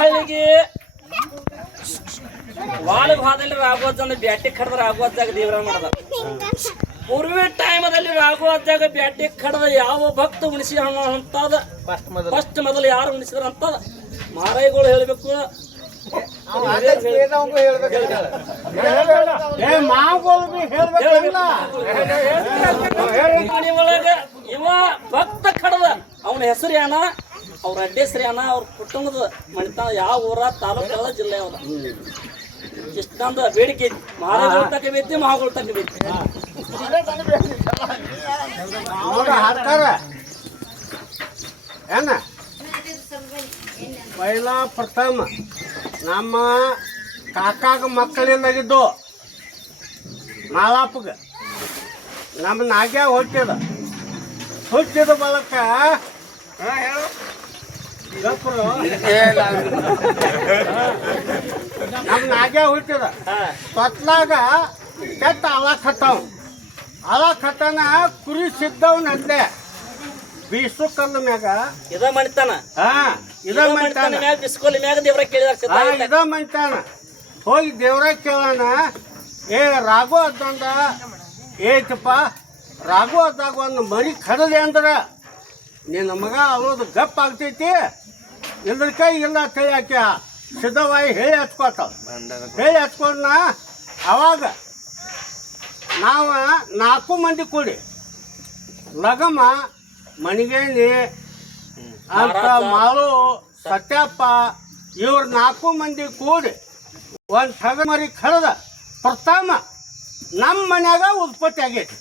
ಹಳ್ಳಿಗೆ ವಾಲಿಗೆ ಹೋದಲ್ಲಿ ರಾಘೋಜನ ಬ್ಯಾಟಿ ಕಡ್ದ ರಾಘೋಜಾಗ ದೇವರ ಮಾಡದ ಪೂರ್ವಿ ಟೈಮದಲ್ಲಿ ರಾಘೋಜಾಗ ಬ್ಯಾಟಿ ಕಡ್ದ ಯಾವ ಭಕ್ತ ಉಣಿಸಿ ಅಂತದ ಫಸ್ಟ್ ಮೊದಲು ಯಾರು ಉಣಿಸಿದ್ರ ಅಂತದ ಮಾರಾಯಿಗಳು ಹೇಳ್ಬೇಕು. ಒಳಗ ಇವ ಭಕ್ತ ಕಡದ ಅವನ ಹೆಸರು ಏನ, ಅವ್ರ ಅಡ್ಡಿ ಹೆಸರು ಏನ, ಅವ್ರ ಕುಟುಂಬದ ಮಣಿತನ ಯಾವ ಊರ ತಾಲೂಕದ ಜಿಲ್ಲೆ ಅವದ ಇಷ್ಟೊಂದು ಬೇಡಿಕೆ ಐತಿ. ಮಹಾರಾಜಗಳು ತಕ್ಕ ಬೇತಿ, ಮಹಾಗಳು ತಕ್ಕ ಬೇತಿ. ಏನ ಪೈಲ ಪ್ರಥಮ ನಮ್ಮ ಕಾಕಾಗ ಮಕ್ಕಳಿಂದಾಗಿದ್ದು ಮಾಲಾಪಗ ನಮ್ಮ ನಾಗ್ಯ ಹುಟ್ಟಿದ ಬಳಕ ನಮ್ಮ ನಾಗ್ಯ ಹುಟ್ಟಿದ ತೊತ್ಲಾಗ ಕೆಟ್ಟ ಅಲಾಖತನ ಕುರಿ ಸಿದ್ದವನಂತೆ ಬೀಸು ಕಲ್ಲು ಮ್ಯಾಗ ಇದ ಮಣಿತಾನ ಬಿಸ್ಕೊಲ್ ಮ್ಯಾಗ ದೇವ್ರ ಕೇಳಿದಾರ ಇದ ಮಣಿತಾನ ಹೋಗಿ ದೇವ್ರ ಕೇಳೋಣ. ಏ ರಾಘು ಅದ್ದಂದ ಏತಪ್ಪ ರಾಘು ಅದ್ದಾಗ ಒಂದು ಮರಿ ಕಡದೆ ಅಂದ್ರ ನಿನ್ನ ಮಗ ಅವಳದು ಗಪ್ ಆಗ್ತೈತಿ, ಇಲ್ದ್ರ ಕೈ ಇಲ್ಲ ಕೈ ಹಾಕಿ ಸಿದ್ಧವಾಗಿ ಹೇಳಿ ಹಚ್ಕೊಂಡ ಅವಾಗ ನಾವು 4 ಮಂದಿ ಕೂಡಿ ಲಗಮ ಮಣಿಗೇಣಿ ಅಂತ ಮಾಳು ಸತ್ಯಪ್ಪ ಇವ್ರು 4 ಮಂದಿ ಕೂಡಿ ಒಂದು ಟಗರ ಮರಿ ಕಡ್ದ ಪ್ರಥಮ ನಮ್ಮ ಮನ್ಯಾಗ ಉತ್ಪತ್ತಿ ಆಗೈತಿ.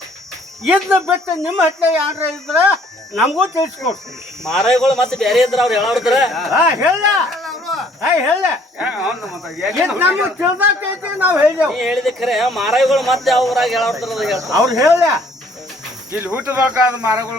ಇದ್ನ ಬಿಟ್ಟು ನಿಮ್ಮ ಹಟ್ಲೆ ಯಾರ ಇದ್ರ ನಮಗೂ ತಿಳಿಸ್ಕೊಡ್ತೀನಿ. ಮಾರಾಯಿಗಳು ಮತ್ತೆ ಬೇರೆ ಇದ್ರ ಅವ್ರು ಹೇಳೋದ್ರ ಹೇಳ ನಮ್ಗೆ ತಿಳಿದೈತಿ ನಾವು ಹೇಳಿದೆವು. ಹೇಳಿದ ಖರೆ ಮಾರಾಯಿಗಳು ಮತ್ತೆ ಅವ್ರಾಗ ಹೇಳೋದ್ರ ಅವ್ರು ಹೇಳ ಇಲ್ಲಿ ಹುಟ್ಟಬೇಕಾದ ಮರಗಳು